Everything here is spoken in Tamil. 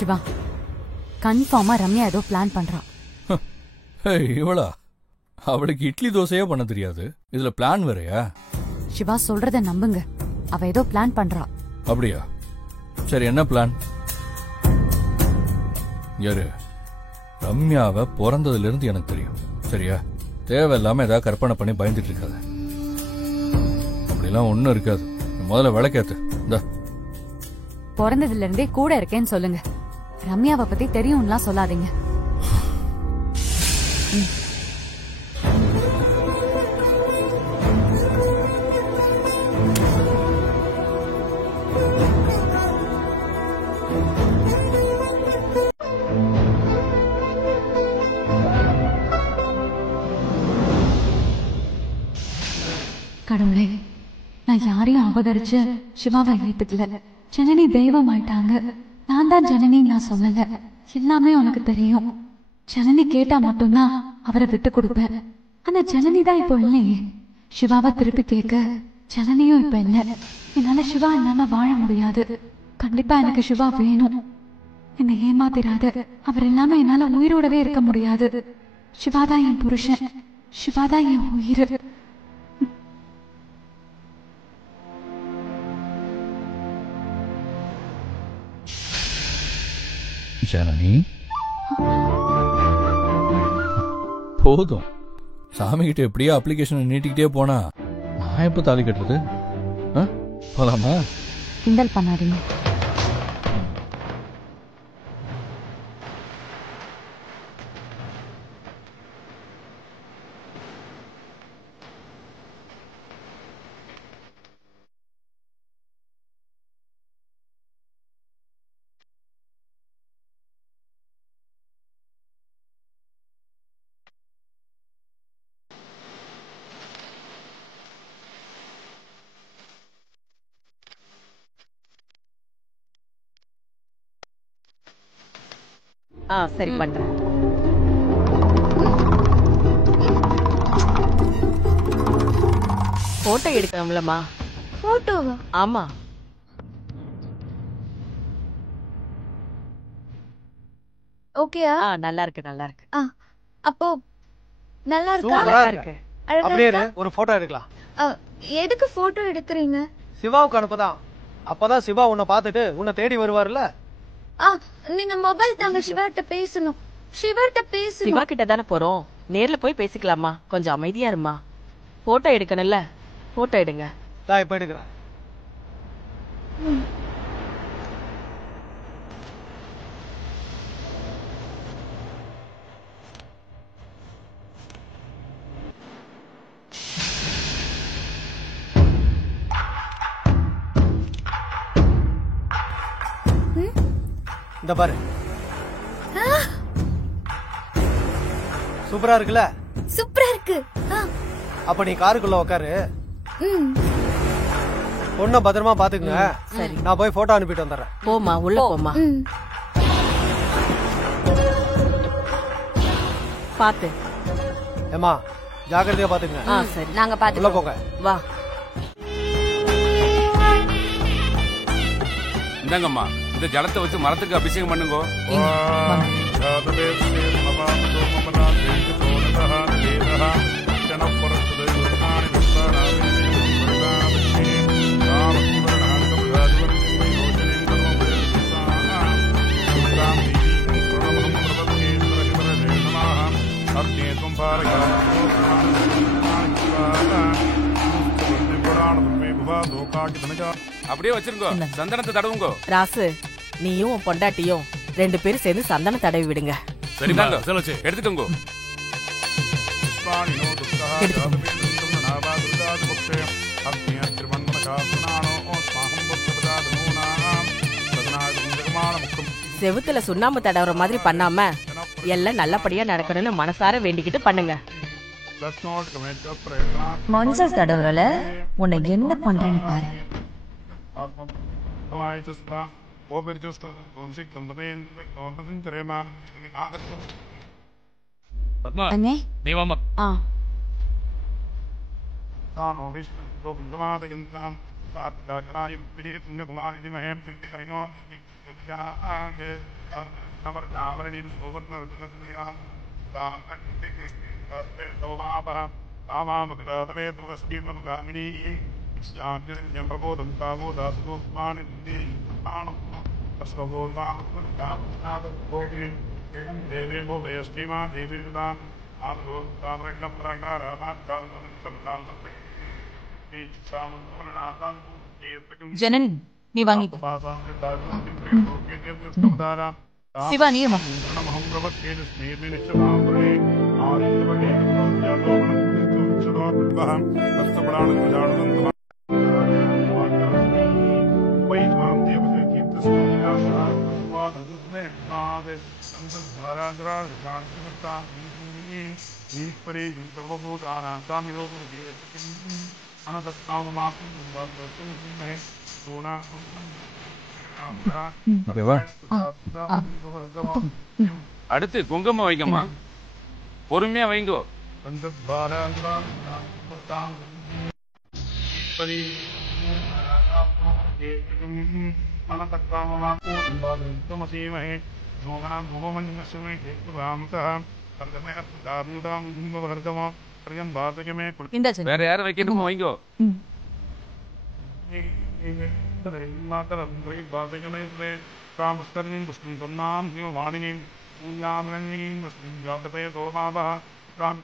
சிவா, கன்ஃபார்மா ரம்யா ஏதோ பிளான் பண்றா. இவளா? அவளுக்கு இட்லி தோசையே பண்ண தெரியாது, இதுல பிளான் வேறயா? சிவா சொல்றத நம்புங்க, அவ ஏதோ பிளான் பண்றா. அப்படியா? சரி, என்ன பிளான்? யாரு? ரம்யாவை பிறந்ததுல இருந்து எனக்கு தெரியும், சரியா? தேவையில்லாம ஏதாவது கற்பனை பண்ணி பயந்துட்டு இருக்காது. அப்படிலாம் ஒண்ணும் இருக்காது. முதல்ல விளக்கேத்து. இந்த பிறந்ததுல இருந்தே கூட இருக்கேன்னு சொல்லுங்க. ரம்யாவை பத்தி தெரியும்லாம் சொல்லாதீங்க. கடவுளே, நான் யாரையும் அபகரிச்சு சிவாவை ஏத்துக்கல. ஜனனி தெய்வம் ஆயிட்டாங்க. நான் தான் ஜனனி, நான் சொல்லல. எல்லாமே உனக்கு தெரியும். ஜனனி கேட்டா மட்டும்தான் அவரை விட்டு கொடுப்பேன். ஆனா ஜனனி தான் இப்போ இல்லையே. சிவாவை திருப்பி கேட்க ஜனனியும் இப்ப இல்ல. என்னால சிவா இல்லாம வாழ முடியாது. கண்டிப்பா எனக்கு சிவா வேணும். என்னை ஏமாத்திராத. அவர் இல்லாம என்னால உயிரோடவே இருக்க முடியாது. சிவாதான் என் புருஷன், சிவாதான் என் உயிர். ஜனனி, போதும். சாமி கிட்ட எப்படியோ அப்ளிகேஷன் நீட்டிக்கிட்டே போனா நான் எப்ப தாலி கட்டுறது? போலாமா? கிண்டல் பண்ணாதீங்க. சரி பண்றேன். போட்டோ எடுக்கணும்லமா? போட்டோவா? ஆமா. ஓகேயா? நல்லா இருக்கு, நல்லா இருக்கு. அப்போ நல்லா இருக்கா? நல்லா இருக்கு. அப்படியே ஒரு போட்டோ எடுக்கலாம். எதுக்கு போட்டோ எடுக்கிறீங்க? சிவாவுக்கு அனுப்பதான். அப்பதான் சிவா உன்னை பார்த்துட்டு உன்னை தேடி வருவாருல்ல. நீங்க மொபைல் தாங்க, சிவாட்ட பேசணும். சிவாட்ட பேசணும். சிவா கிட்ட தானே போறோம், நேர்ல போய் பேசிக்கலாமா? கொஞ்சம் அமைதியா இருமா. போட்டோ எடுக்கணும்ல, போட்டோ எடுங்க. நான் இப்ப எடுக்கிறேன். இந்த பாரு, சூப்பரா இருக்குல்ல? சூப்பரா இருக்கு. அப்ப நீ காருக்குள்ள உட்காரு. பொண்ண பத்திரமா பாத்துக்குங்க. நான் போய் போட்டோ அனுப்பிட்டு வந்துடுறேன். போமா, உள்ள போமா. பாத்து ஏமா, ஜாக்கிரதையா பாத்துக்குங்க. சரி, நாங்க பாத்து உள்ள போங்க. வா. இந்தாங்கம்மா, இந்த ஜலத்தை வச்சு மரத்துக்கு அபிஷேகம் பண்ணுங்க. அப்படியே வச்சிருங்க, சந்தனத்தை தடவுங்க. ராசு, நீயும் உன் பொண்டாட்டியும் 2 பேரும் சேர்ந்து சந்தனம் தடவி விடுங்க. சரிதாங்க, எடுத்துக்கோங்க. செவுத்துல சுண்ணாம்பு தடவுற மாதிரி பண்ணாம எல்லாம் நல்லபடியா நடக்கணும்னு மனசார வேண்டிக்கிட்டு பண்ணுங்க. மஞ்சள் தடவுறல உன்னை என்ன பண்றேன்னு பாரு. அண்ணே, ஜனனி நீ வாங்கிக்கோ. சிவா நீ வா. ஓகேவா? அடுத்து குங்குமம் வைங்கம்மா, பொறுமையா வைங்கோ. இந்த ஜனனி. வேற யாரும் வைக்கணுமோ வைங்கோ. Ram